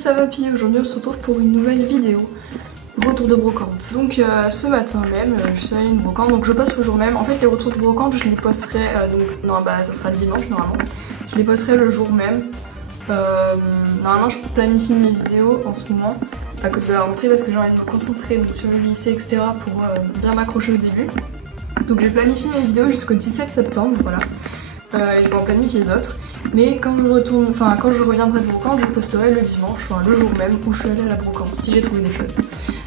ça va Pi, aujourd'hui on se retrouve pour une nouvelle vidéo. Retour de brocante. Donc ce matin même, je suis allée à une brocante, donc je poste le jour même. En fait les retours de brocante je les posterai, donc non bah ça sera le dimanche normalement. Je les posterai le jour même. Normalement je planifie mes vidéos en ce moment à cause de la rentrée parce que j'ai envie de me concentrer donc, sur le lycée etc. pour bien m'accrocher au début. Donc j'ai planifié mes vidéos jusqu'au 17 septembre, voilà. Et je vais en planifier d'autres. Mais quand je reviendrai de brocante, je posterai le dimanche, enfin le jour même où je suis allée à la brocante, si j'ai trouvé des choses.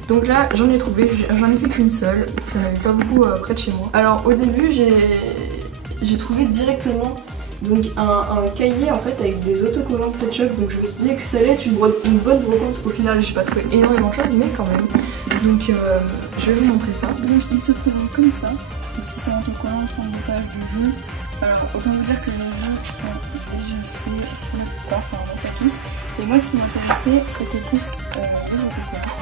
Donc là, j'en ai trouvé, j'en ai fait qu'une seule, ça n'avait pas beaucoup près de chez moi. Alors au début, j'ai trouvé directement donc un cahier en fait avec des autocollants Pet Shop, donc je me suis dit que ça allait être une bonne brocante. Au final, j'ai pas trouvé énormément de choses, mais quand même. Donc je vais vous montrer ça. Donc il se présente comme ça, donc 600 autocollants, 32 pages de jeu. Alors autant vous dire que les jeux sont déjà faits pour la plupart, enfin pas tous. Et moi ce qui m'intéressait c'était plus des autocollants.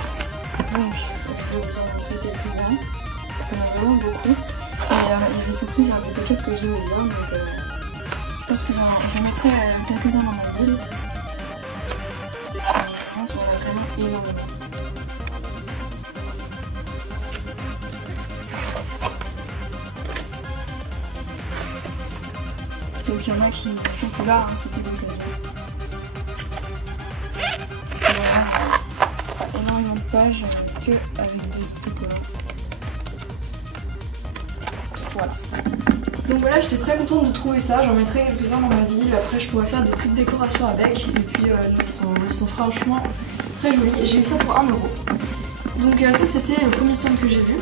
Donc je vais vous en montrer quelques-uns. Il y en a vraiment beaucoup. Et je vais surtout genre des Pet Shop que j'aime bien. Donc je pense que j'en mettrai quelques-uns dans ma ville. Je pense qu'on a vraiment énormément. Donc il y en a qui sont plus là, hein, c'était l'occasion. Voilà, pas énormément de pages que avec des autocollants. Voilà. Donc voilà, j'étais très contente de trouver ça, j'en mettrai quelques-uns dans ma ville, après je pourrais faire des petites décorations avec, et puis ils sont franchement très jolis, et j'ai eu ça pour 1 €. Donc ça c'était le premier stand que j'ai vu.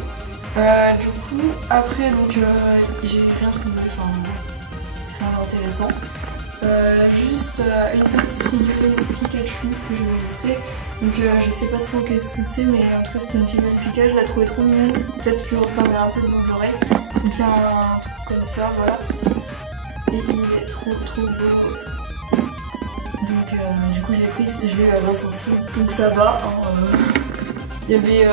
Du coup, après donc j'ai rien trouvé, enfin intéressant. Juste une petite figurine Pikachu que je vais montrer. Donc je sais pas trop qu'est-ce que c'est, mais en tout cas c'est une figurine Pikachu, je la trouvais trop mignonne. Peut-être que je reprendrai un peu de l'oreille. Donc il y a un truc comme ça, voilà. Et il est trop beau. Donc du coup j'ai pris, je l'ai eu à 20 centimes. Donc ça va. Il y avait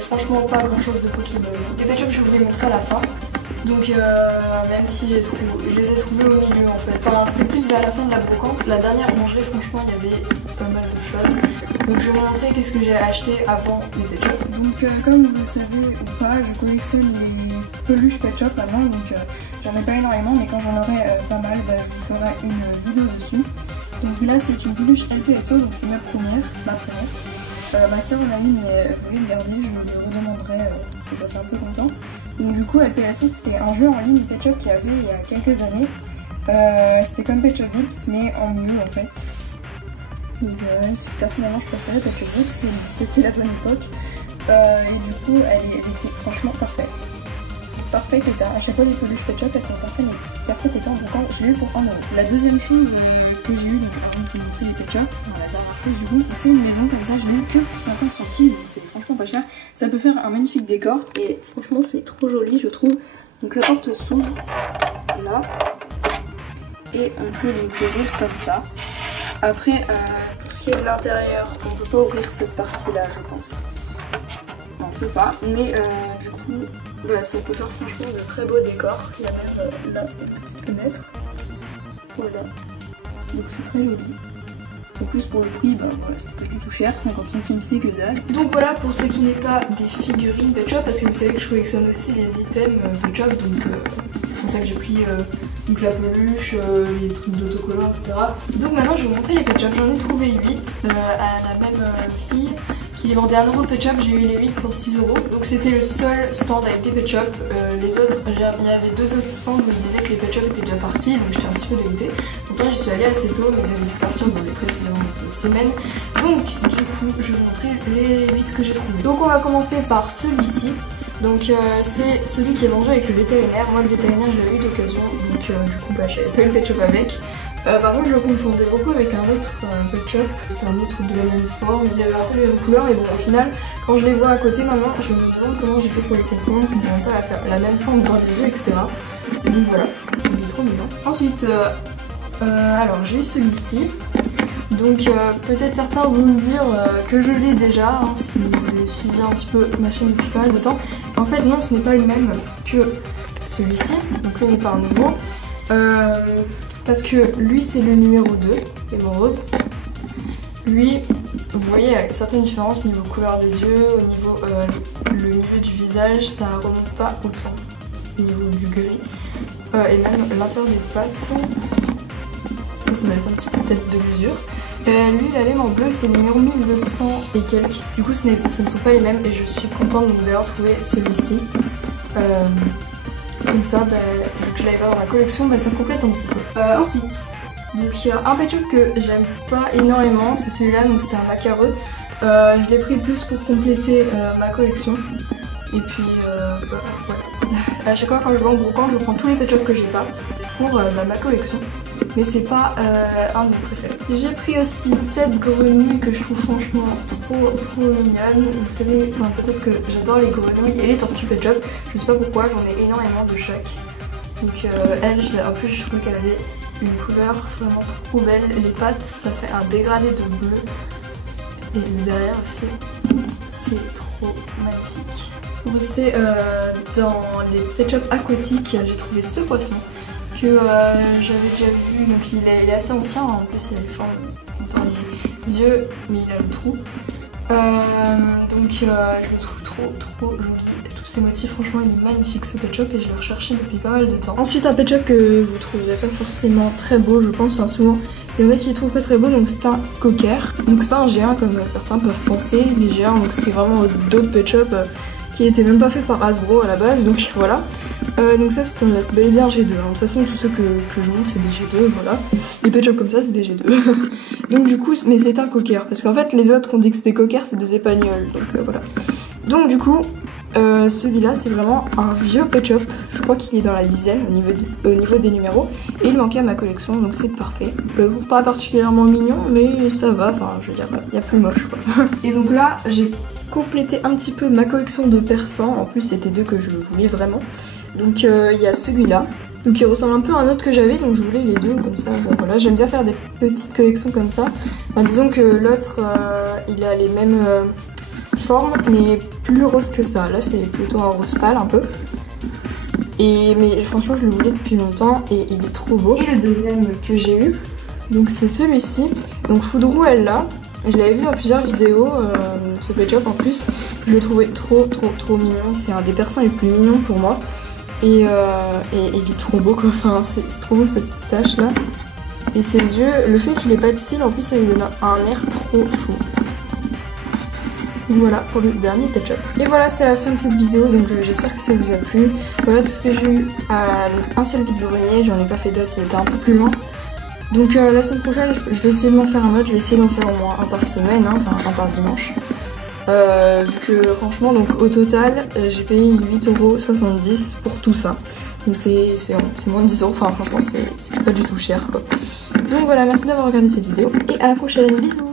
franchement pas grand chose de cool. Les Pet Shop je vous les montrer à la fin. Donc même si je les ai trouvés au milieu en fait. Enfin c'était plus vers la fin de la brocante. La dernière boulangerie franchement il y avait pas mal de choses. Donc je vais vous montrer qu'est-ce que j'ai acheté avant les Pet Shop. Donc comme vous le savez ou pas, je collectionne les peluches Pet Shop maintenant. Donc j'en ai pas énormément mais quand j'en aurai pas mal, bah, je vous ferai une vidéo dessus. Donc là c'est une peluche LPSO, donc c'est ma première. Ma soeur en a une mais elle voulait le garder, je le redemanderai parce que ça fait un peu longtemps. Donc du coup LPSO c'était un jeu en ligne Pet Shop qu'il y avait il y a quelques années. C'était comme Pet Shop Vips mais en mieux en fait. Donc personnellement je préférais Pet Shop Vips, c'était la bonne époque. Et du coup elle était franchement parfaite. Parfait état. À chaque fois les peluches Pet Shop elles sont parfaites étant, donc je l'ai eu pour 1 €. La deuxième chose que j'ai eu, donc avant de vous montrer les Pet Shop, la dernière chose du coup, c'est une maison comme ça, je l'ai eu que pour 50 centimes, donc c'est franchement pas cher. Ça peut faire un magnifique décor et franchement c'est trop joli je trouve. Donc la porte s'ouvre là et on peut donc l'ouvrir comme ça. Après pour ce qui est de l'intérieur, on peut pas ouvrir cette partie là je pense. Non, on peut pas, mais du coup bah, ça peut faire franchement de très beaux décors. Il y a même là une petite fenêtre. Voilà. Donc c'est très joli. En plus pour le prix, bah voilà, c'était pas du tout cher, 50 centimes c'est que dalle. Donc voilà pour ce qui n'est pas des figurines Pet Shop, parce que vous savez que je collectionne aussi les items Pet Shop, donc c'est pour ça que j'ai pris donc la peluche, les trucs d'autocollants, etc. Donc maintenant je vais vous montrer les Pet Shop, j'en ai trouvé 8 à la même fille. Il est vendu 1 € Pet Shop, j'ai eu les 8 pour 6 €. Donc c'était le seul stand avec des Pet Shop. Les autres, il y avait 2 autres stands où ils disaient que les Pet Shop étaient déjà partis, donc j'étais un petit peu dégoûtée. Pourtant j'y suis allée assez tôt, mais ils avaient dû partir dans les précédentes semaines. Donc du coup, je vais vous montrer les 8 que j'ai trouvés. Donc on va commencer par celui-ci. Donc c'est celui qui est vendu avec le vétérinaire. Moi le vétérinaire je l'ai eu d'occasion, donc du coup bah, j'avais pas eu le Pet Shop avec. Par contre je le confondais beaucoup avec un autre Pet Shop, c'était un autre de la même forme, il avait un peu les mêmes couleurs et bon au final quand je les vois à côté maintenant je me demande comment j'ai fait pour les confondre, ils n'ont pas la même forme dans les yeux etc. Donc voilà, il est trop mignon. Ensuite alors j'ai eu celui-ci, donc peut-être certains vont se dire que je l'ai déjà hein, si vous avez suivi un petit peu ma chaîne depuis pas mal de temps. En fait non, ce n'est pas le même que celui-ci, donc lui n'est pas un nouveau. Parce que lui c'est le numéro 2, Émeraude. Lui, vous voyez, il y a certaines différences au niveau couleur des yeux, au niveau le milieu du visage, ça remonte pas autant au niveau du gris. Et même l'intérieur des pattes, ça doit être un petit peu peut-être de l'usure. Lui, la lame en bleu, c'est le numéro 1200 et quelques. Du coup, ce ne sont pas les mêmes et je suis contente d'avoir trouvé celui-ci. Comme ça, vu que je l'avais pas dans ma collection, ça complète un petit peu. Ensuite, donc il y a un pet shop que j'aime pas énormément, c'est celui-là, donc c'était un macareux. Je l'ai pris plus pour compléter ma collection. Et puis voilà. À chaque fois quand je vais en brocante, je prends tous les pet shops que j'ai pas pour ma collection. Mais c'est pas un de mes préférés. J'ai pris aussi cette grenouille que je trouve franchement trop mignonne. Vous savez, peut-être que j'adore les grenouilles et les tortues pet shop. Je sais pas pourquoi, j'en ai énormément de chaque. Donc elle, en plus je trouvais qu'elle avait une couleur vraiment trop belle. Les pattes, ça fait un dégradé de bleu. Et le derrière aussi, c'est trop magnifique. Pour rester dans les pet shops aquatiques, j'ai trouvé ce poisson que j'avais déjà vu, donc il est assez ancien, en plus il a les formes dans les yeux, mais il a le trou. Donc je le trouve trop joli. Tous ces motifs, franchement il est magnifique ce pet shop et je l'ai recherché depuis pas mal de temps. Ensuite un pet shop que vous trouverez pas forcément très beau, je pense, souvent il y en a qui les trouvent pas très beau, donc c'est un cocker. Donc c'est pas un géant comme certains peuvent penser, les géants, donc c'était vraiment d'autres pet shops qui était même pas fait par Hasbro à la base, donc voilà. Donc ça c'est bel et bien un G2, hein. De toute façon tous ceux que je montre c'est des G2, voilà. Les pet shops comme ça c'est des G2. Donc du coup, mais c'est un cocker, parce qu'en fait les autres ont dit que c'était cocker, c'est des épagnols, donc voilà. Donc du coup, celui-là c'est vraiment un vieux pet shop, je crois qu'il est dans la dizaine au niveau des numéros, et il manquait à ma collection, donc c'est parfait. Je le trouve pas particulièrement mignon, mais ça va, enfin je veux dire, il y a plus moche quoi. Et donc là, j'ai complété un petit peu ma collection de persans, en plus c'était deux que je voulais vraiment. Donc il y a celui-là, donc il ressemble un peu à un autre que j'avais, donc je voulais les deux comme ça. Donc voilà, j'aime bien faire des petites collections comme ça. Enfin, disons que l'autre il a les mêmes formes mais plus rose que ça. Là c'est plutôt un rose pâle un peu. Mais franchement je le voulais depuis longtemps et il est trop beau. Et le deuxième que j'ai eu, donc c'est celui-ci, donc Foudrou elle là. Je l'avais vu dans plusieurs vidéos, ce pet shop en plus. Je le trouvais trop mignon. C'est un des persans les plus mignons pour moi. Et il est trop beau quoi. Enfin, c'est trop beau cette petite tache là. Et ses yeux, le fait qu'il ait pas de cils, en plus ça lui donne un air trop chou. Donc voilà pour le dernier pet shop. Et voilà, c'est la fin de cette vidéo, donc j'espère que ça vous a plu. Voilà tout ce que j'ai eu. Un seul vide-grenier, j'en ai pas fait d'autres, c'était un peu plus loin. Donc la semaine prochaine, je vais essayer de m'en faire un autre, je vais essayer d'en faire au moins un par semaine, hein, enfin un par dimanche. Vu que franchement, donc au total, j'ai payé 8,70 € pour tout ça. Donc c'est moins de 10 €, enfin franchement c'est pas du tout cher quoi. Donc voilà, merci d'avoir regardé cette vidéo et à la prochaine, bisous.